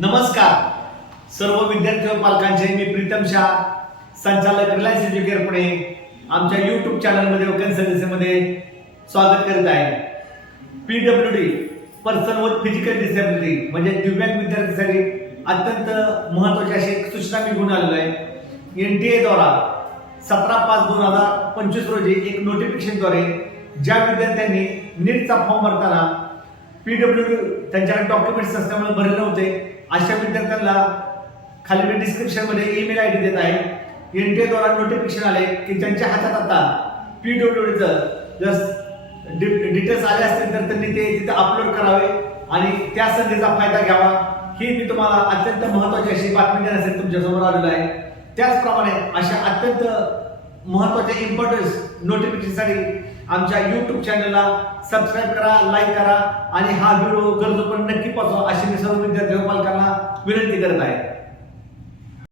नमस्कार सर्व विद्यार्थी व पालकांचे मी प्रीतम शाह, संचालक रिलायन्स एज्युकेअर पुणे आमच्या YouTube चॅनलमध्ये व कन्सल्टन्सीमध्ये स्वागत करीत आहे. PWD person with physical disability म्हणजे दिव्यांग विद्यार्थ्यांसाठी अत्यंत महत्त्वाची अशी एक सूचना मी घेऊन आलेलो आहे. NTA द्वारा 17/5/2025 रोजी एक नोटिफिकेशनद्वारे ज्या विद्यार्थ्यांनी नीटचा फॉर्म भरताना PWD त्यांच्याकडे डॉक्युमेंट्स नसल्यामुळे भरले नव्हते अशा विद्यार्थ्यांना खाली डिस्क्रिप्शन मध्ये ईमेल आयडी देत आहे. NTA द्वारा नोटिफिकेशन आले की ज्यांच्या हातात आता PWDचं जर डिटेल्स आले असतील तर त्यांनी ते तिथे अपलोड करावे आणि त्या संधीचा फायदा घ्यावा. ही मी तुम्हाला अत्यंत महत्त्वाची अशी बातमी देण्यासाठी तुमच्यासमोर आलेलो आहे. त्याचप्रमाणे अशा अत्यंत महत्त्वाच्या इम्पॉर्टन्स नोटिफिकेशनसाठी आमच्या YouTube चॅनलला सबस्क्राईब करा, लाईक करा आणि हा व्हिडिओ गरजूपर्यंत नक्की पोहोचवा अशी मी सर्व विद्यार्थी व पालकांना विनंती करत आहे.